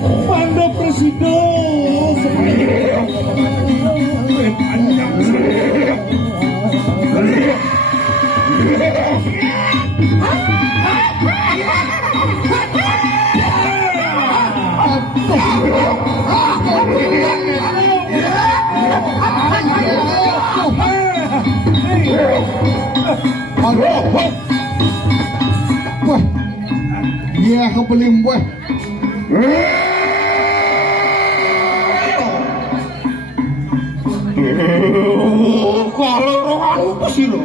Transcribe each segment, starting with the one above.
Pando presiden panjang Wah, iya kebelim weh. Kalau rohan pasti lo.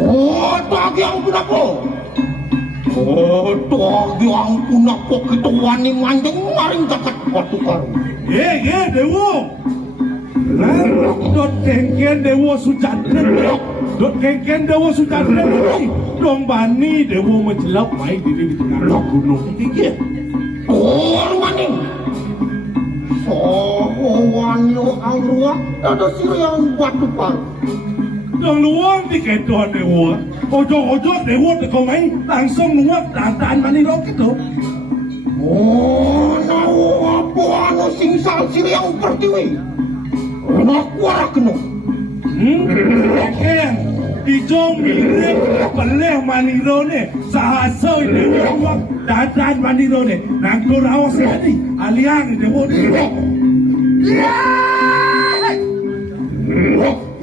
Oh, tak yang kenapa? Oh, tak yang kenapa kita wani manjang maring dekat waktu kau. Dewo. Dot kengken Dewo Sujatren. Dot kengken Dewo Sujatren. Dong bani Dewo menjelap main di tengah gunung. Oh, wani. Wanyo ang ruang ada sila yang batu par. Dong luang di kedon Dewo. Ojo Dewo teko main langsung nuak dantan mani rok itu. Oh, nawa apa anu singsal sila yang pertiwi. Anak warak no. Ken, ijo mirip peleh maniro ne. Sahaso Dewo nuak dantan maniro ne. Nangko rawas tadi aliang Dewo ni.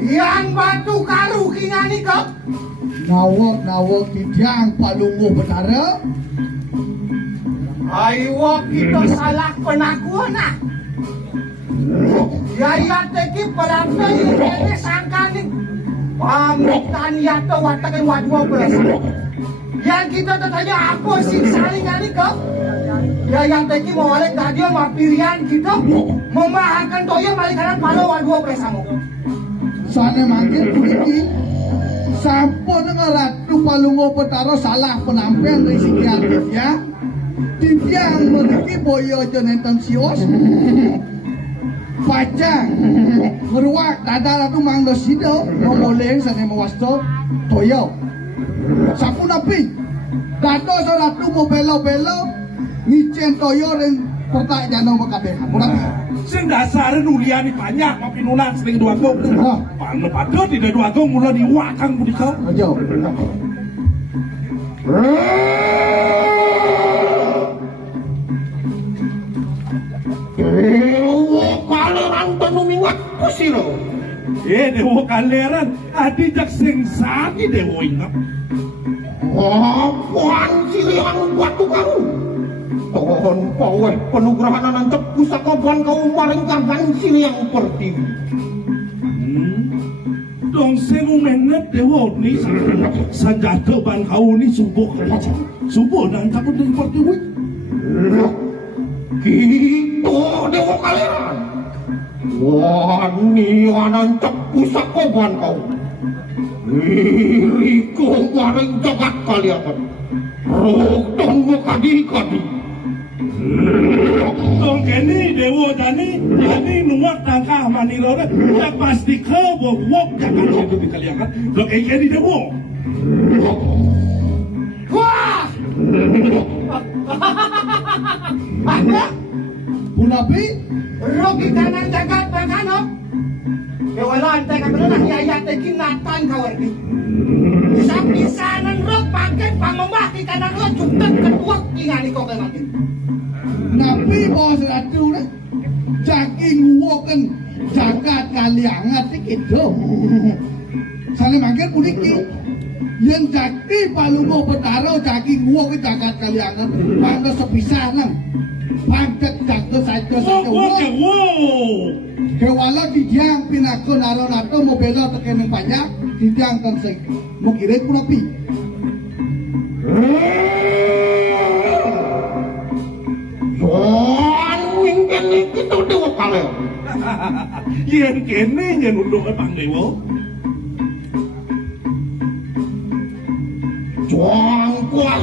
Yang batu karu kingani kok. Nawak tidiang palungu betara. Ayo kita salah penakuan ah. Yaya teki perantai ini sangkani. Pamitan yato watakan wadwa berasa. Yang kita tanya apa sih salingani kok. Yaya teki mau oleh gadio mapirian kita. Memahakan toyo malikanan palo wadwa beresamu. Sana mangkin puniki sampun ngeratu palungo petaro salah penampilan dari sekian dia. Tidiang meniki boyo jonenton sios. Pacang meruak dada ratu mangdo sido ngomoleng sana mewasto toyo. Sapu napi dado ratu mau belo ngicen toyo dan pertak jano makabehan. Murabi. Sing dasare nuliani banyak mapi nulan sering dua gong. Pano padha tidak dua gong mula diwakang punika. Ayo. Kaleran penumingat kusiro. Dewo kaleran adi jak sing sagi Dewo ingat. Apaan sila yang batu karu? Tohon paweh penugrahan nancep pusaka ban kau maring kaban sini yang pertiwi. Dong sing umenet Dewo ni sanjata ban kau ni subuh dan kamu dari pertiwi. Gitu Dewa kalian. Wani nancep pusaka ban kau. Iriku maring jagat kalian. Roton mukadi-kadi. Dong kini Dewo jani nuak tangkah maniro ya pasti kau wok jangan itu dikaliakan. Dong kini Dewo. Wah! Ada Punapi rogi kanan jagat bagano. Kewalan teka benar yaya teki natan kawerdi. Sapisanan rok pakai pamembaki kanan rok cukup ketua ingani kok nanti. napi bos ratu na jaking woken jagat kaliangat gitu. Saling mangkir puniki yang jaki palungo petaro jaking woken jagat kaliangat mangga sepisah nang pangket jago saja kewala dijang pinako naro-nato mau bela tekening banyak dijang tenseng mau kirim punapi Kini kita dewa kalian. Yang kene yang undung ke Bang Dewo. Juang kuah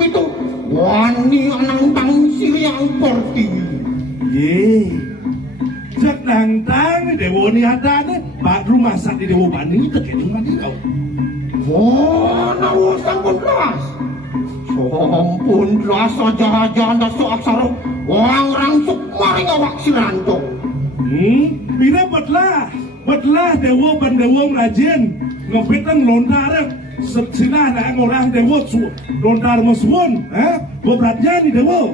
gitu. Wani anang tang yang pertiwi. Ye. Jak nang tang Dewo ni ada ne, bak rumah sak di Dewo Bani tekening mandi kau. Oh, nawa sampun keras. Ampun, rasa jahat-jahat so aksara orang rangsuk maring awak si Ranto. Bila betlah dewa ban dewa rajin ngepetang lontar sila na orang dewa lontar maswon, beratnya ni dewa.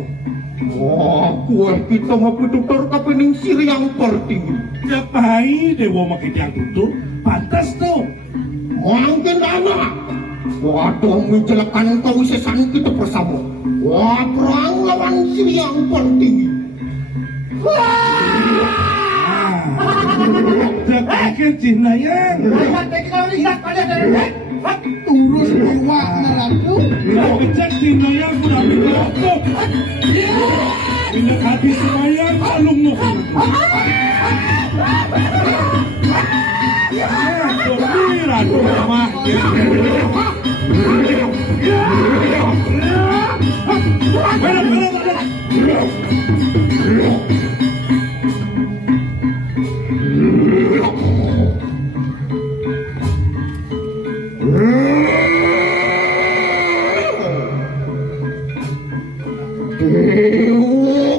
Kue kita ngapututor kapening siri yang perting. Japai dewa makin yang tutur, pantas tu. Mungkin anak. Waduh menjelakan kau sesan kita bersama. Wah perang lawan siri yang perting. Jakai Cina yang. Lihat dek kalau lihat pada dari Turus iwak ngeratu. Kecek Cina yang sudah dikelotok. Bila hati semayang alung mo. Gembira tu mah.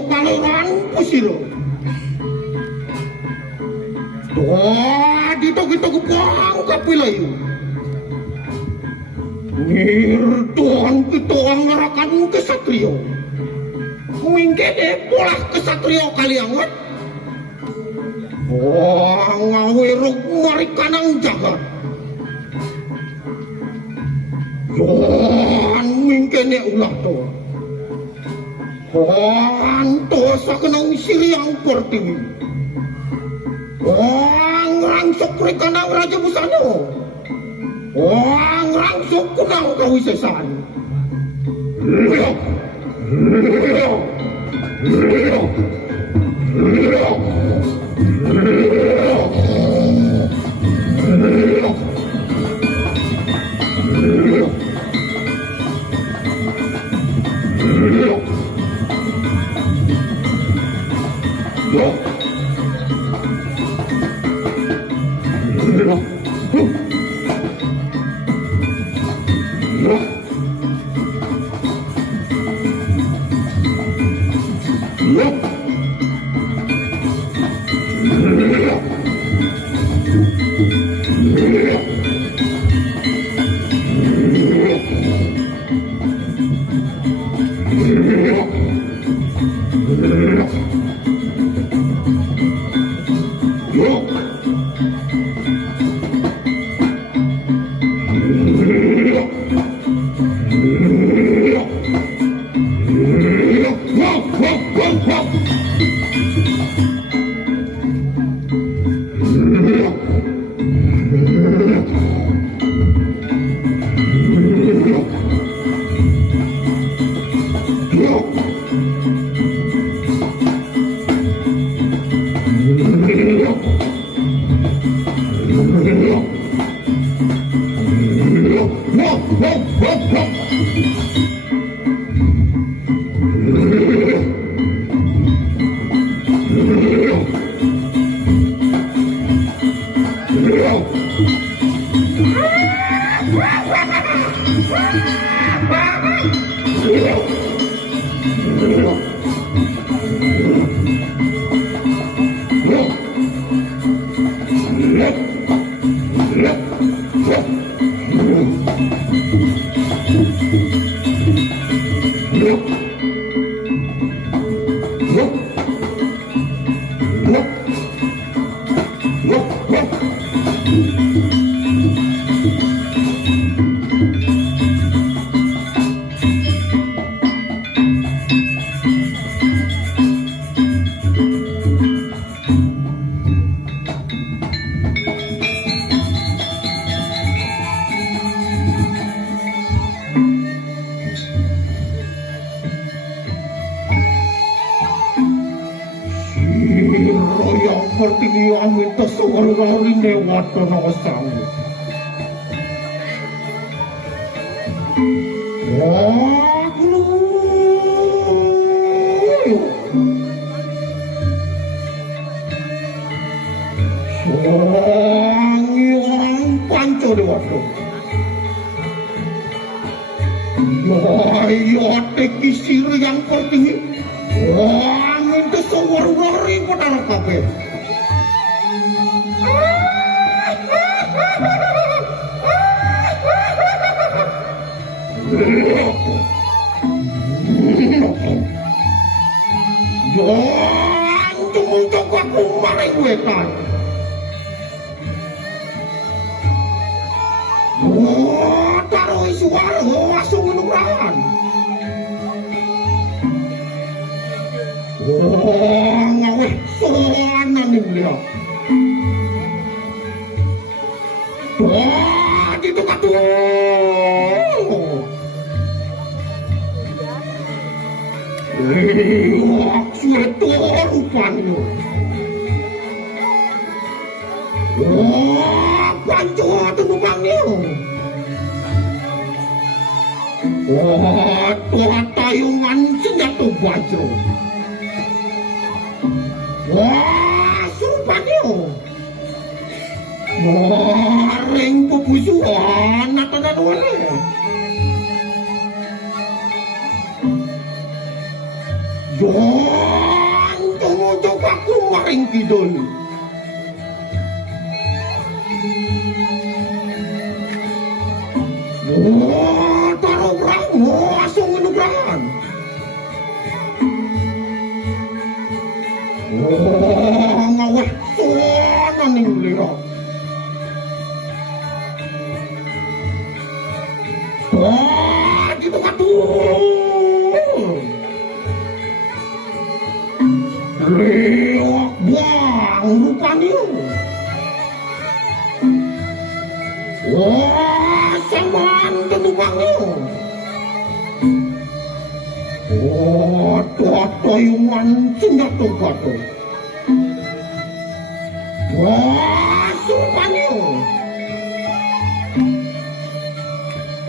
Kaliran pusiro. Wah, dito kita kupang kapilayu. Tuhan kita ngerakan kesatrio. Mingkene pola kesatrio kalian. Wah, ngawiruk marikanang jagat. Tuhan mingkene ulah to. Tuhan to sa kanang siriyang pertiwi. Tuhan rangsok rikanang Raja Busano. Tuhan rangsok kunang kawisesan. Yo kisir yang pergi. Wah, minta sewar-wari pada kabeh. Yo, anjung aku maring wetan. Oh, taruh suara langsung nurahan. Oh, ngaweh soanan nih beliau. Wah, gitu katuh. Wah, suatu rupanya. Wah, pancu tenubangnya. Wah, tuhan tayungan senjata baju. Wah, surupanya. Wah, ring pupusuan natanan wale. Yon, tunggu aku maring kidul. Wah, taruh perang, langsung menubrahan. Wah, ngaweh, soanan nih beliau. Wah, gitu katuh. Lewak buang rupanya. Wah, samaan tenubangnya. Wah, toyungan senjata batu. Wah, surupanya.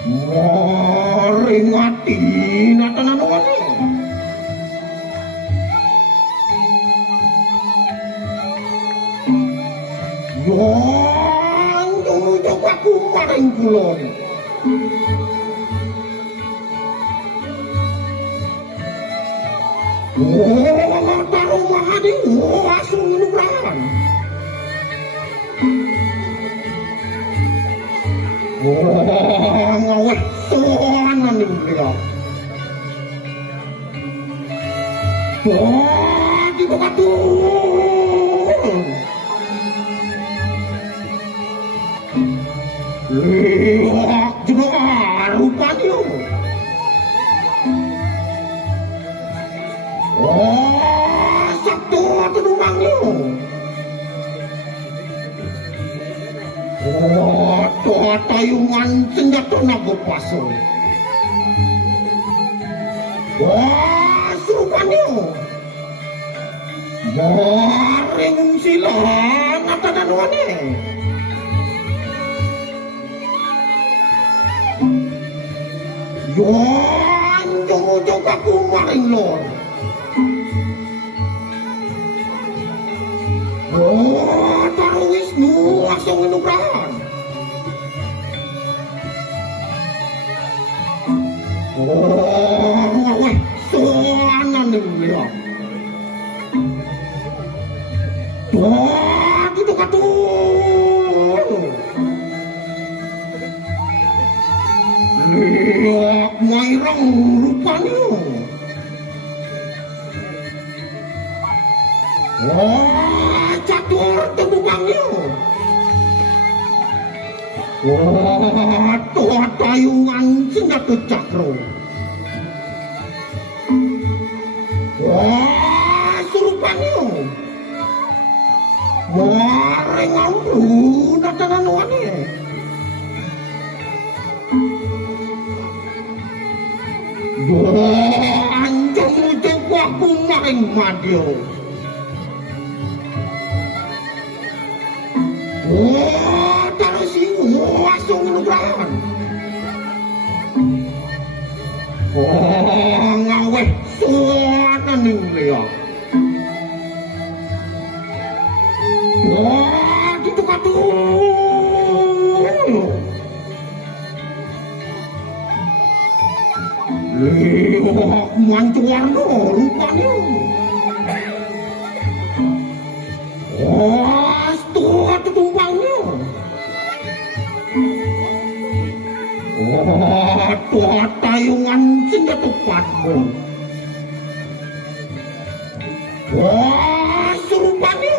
Wah, ringati natanan wani. Yon, tunggu aku maring kulon. Oh, taruh mahadi, langsung menubrahan. Oh, ngaweh soanan nih beliau. Oh, gitu katuh. Lewak juga rupanya. Oh, satu tenubangnya. Oh, toh tayungan senjata naga paso. Wah, serupanya. Maring silang natanan wane. Yon, jong aku maring lor. Oh, taruh Wisnu langsung menubrahan. Oh, ngaweh soanan nih beliau. Wah, gitu katuh. Lewak mairang rupanya. Wah, catur tenubangnya. Wah, toh tayungan senjata cakro. Wah, surupanya. Wah, rengamru natanan wane. Wah, anjung aku maring madyo. Wah, taruh sini langsung menubrahan. Wah, ngaweh soanan nih beliau. Wah, gitu katuh. Wah, mancuarno rupanya. Wah, tuh tumpangnya. Wah, tuh tayungan senjata padmu. Wah, surupannya.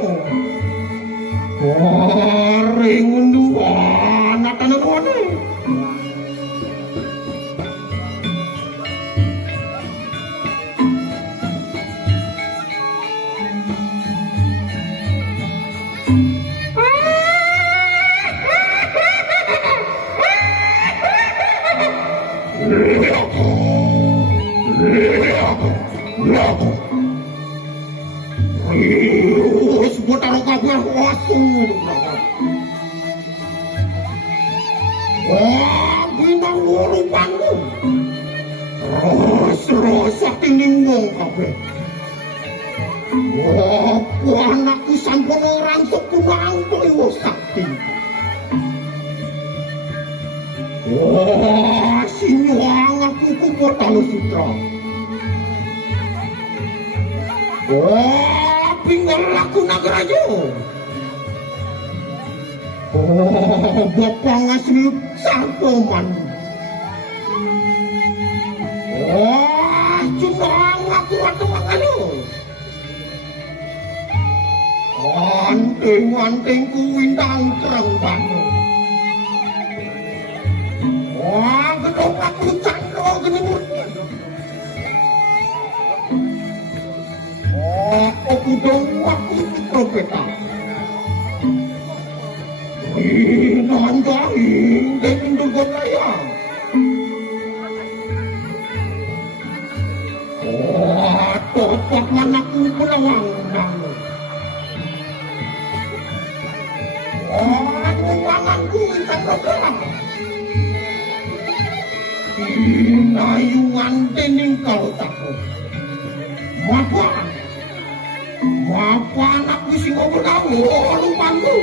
Wah, ringun dua natanan wane. Sebut taruh kabel wasung. Wah, bintang urupanmu. Rosak tininggung kabel. Wah, anakku sampun orang sekunang iwo sakti. Wah, sinyuang aku kubur talu sutra. Wah, pinggal aku nagarajo. Oh, bapak ngasih sarpoman. Wah, cunang aku waktu makanya. Anting-anting ku windang terang banget. Wah, gedung aku candro gini murni. Oh, aku dong aku profeta. Nandahin dengan dugon layang. Oh, topak manakku pelawang nang. Oh, uanganku ikan roda. Nayungan tening kalau takut. Mapan aku sing ngobrol kamu, lupaku.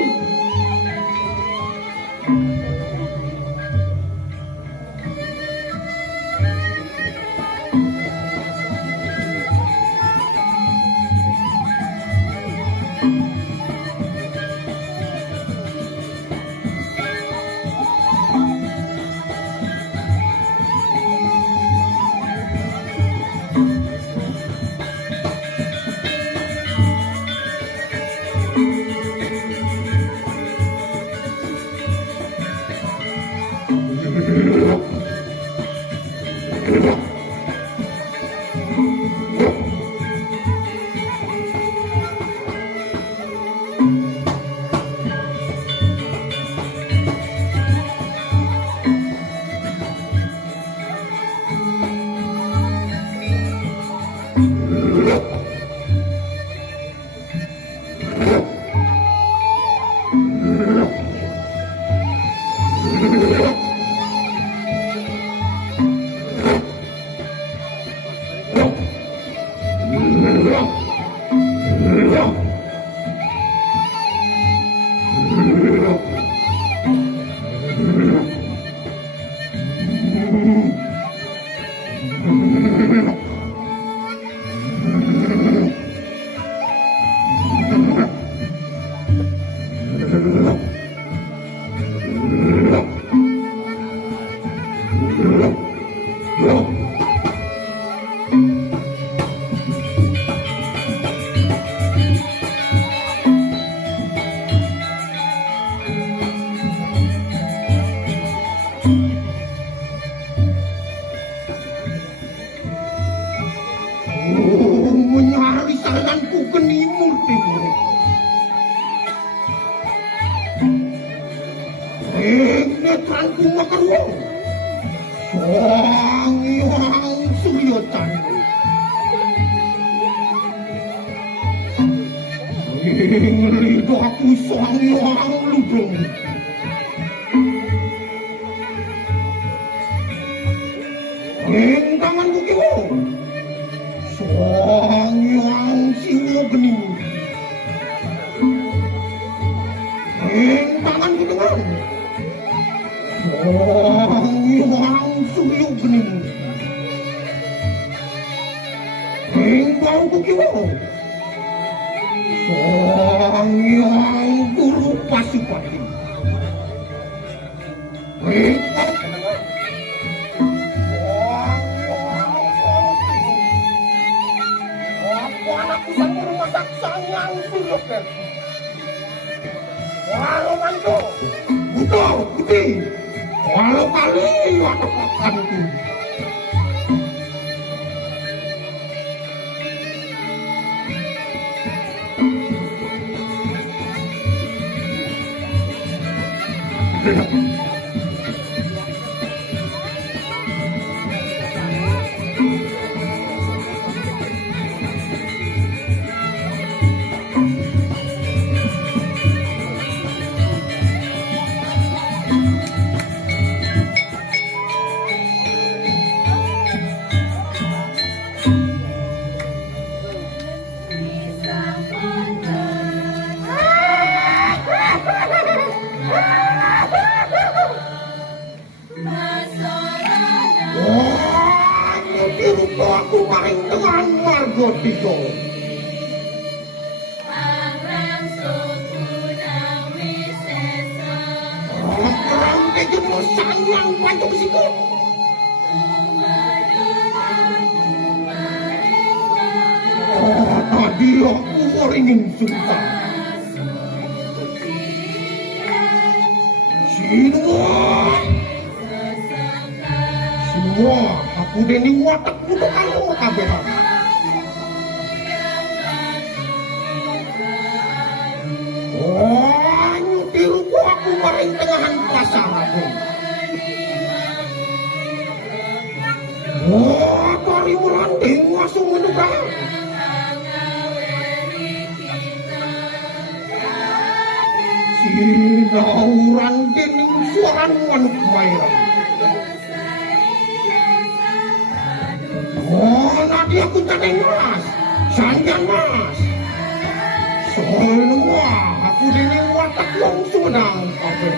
Menyari salanku kenimur timur. Netranku makan wong. Soang suryotan. Lidah aku soang ludung. Tanganku kiwo. Soang siwo gening. Tanganku dengar. Soang suyo gening. tahu kukiwo. Sang Guru Pasupati. Aku anakku sang Guru masak sangang suluk kan. Walau mantu, butuh, putih. Walau kali aku makan itu. Aku main dengan Margo Tigo. Orang kejemu sayang pantuk siku. Tadi aku ingin suka. Semua aku deni watak untuk kamu kabehan. Nyutiruku aku maring tengahan pasar aku. Tari meranding langsung menduga. Sinauran dening suaran manuk mairang. Nanti aku cadeng mas, sanjan mas. Semua aku dini watak wong Sumedang kabe.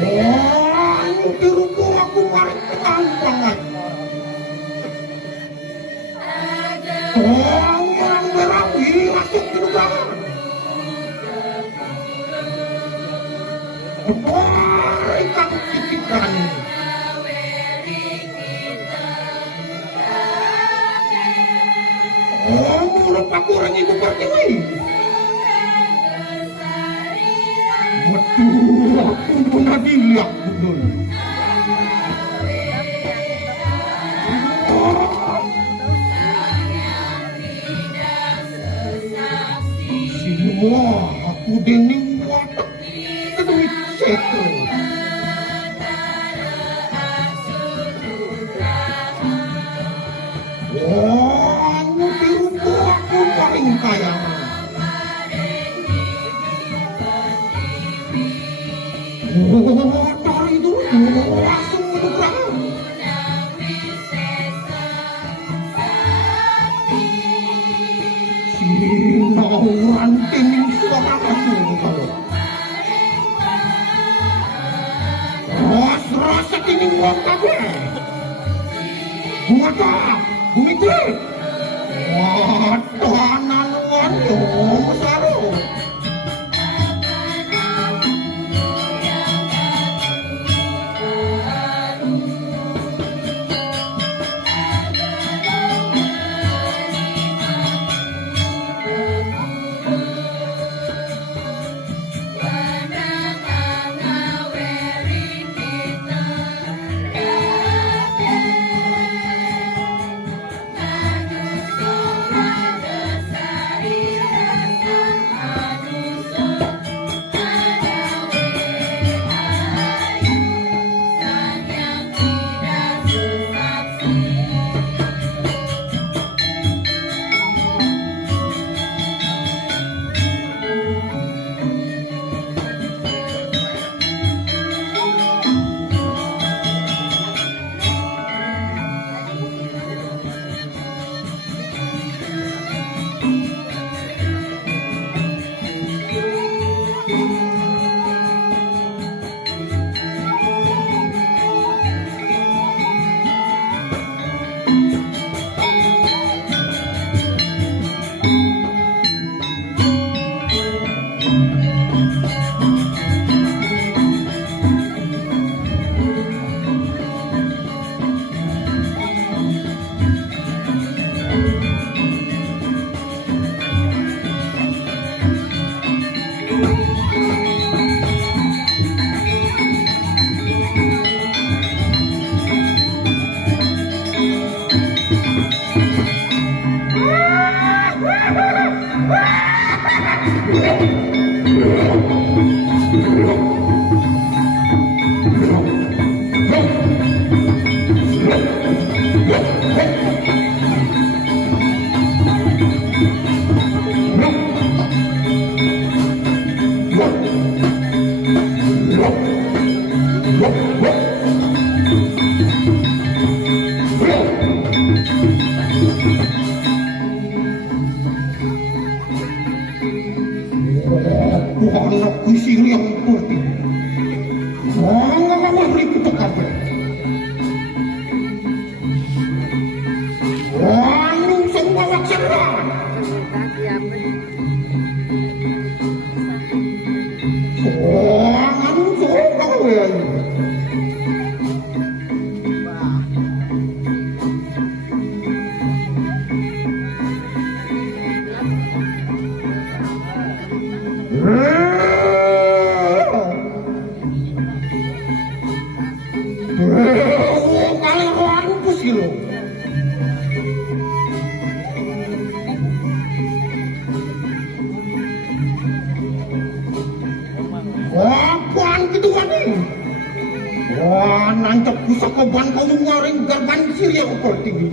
Wah, ini diruku aku maring tekan banget. Orang berapi masuk ke dalam. Wah, ikan cikikan. Oh, mulut aku orang ibu pertiwi. Betul, aku pernah dilihat betul. Semua aku dening watak kedui seto. Wah, tiruku aku paling kaya. Dari dulu langsung menukar. Sinauran tining suara aku kalau. Rasa tining wong kabeh. Mata, bumi kulit. Wah, tahanan wan yo besaro. Anak kusir yang putih. Jangan beri kita kabel. Wanung semua waksaran. Jangan semua kabel. Apaan kedua nih? Wah, nancap pusaka bangkau menyaring garban siri yang ukur tinggi.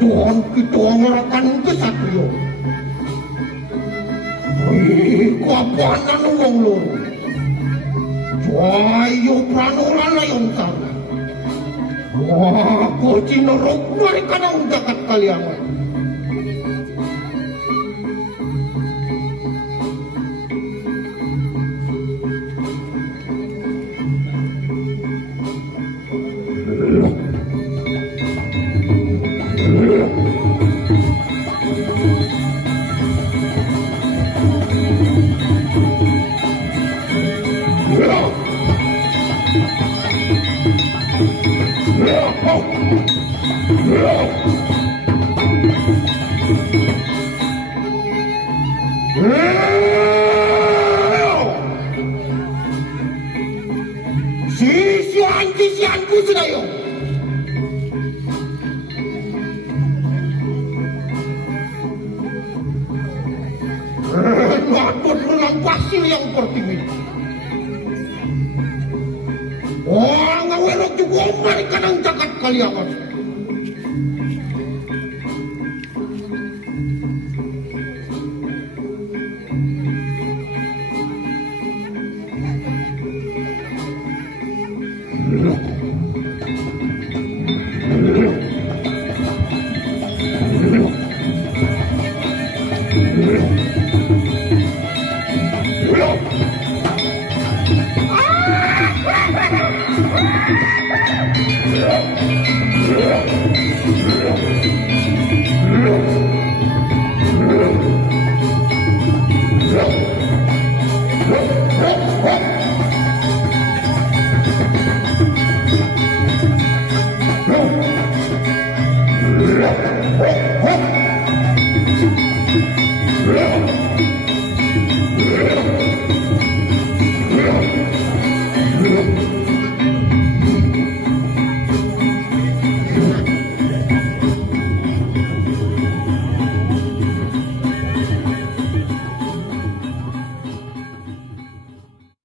Tuhan kita ngerakan kesatrio. Kapanan wong loro. Ayo pranolan layong sana. Wah, ko cinurog mereka ng jagat kaliangan. Sisian-sisianku sudah yuk. Waktu berulang pasir yang pertiwi. Wah, ngawerok juga mereka ng jagat kaliangan. Look.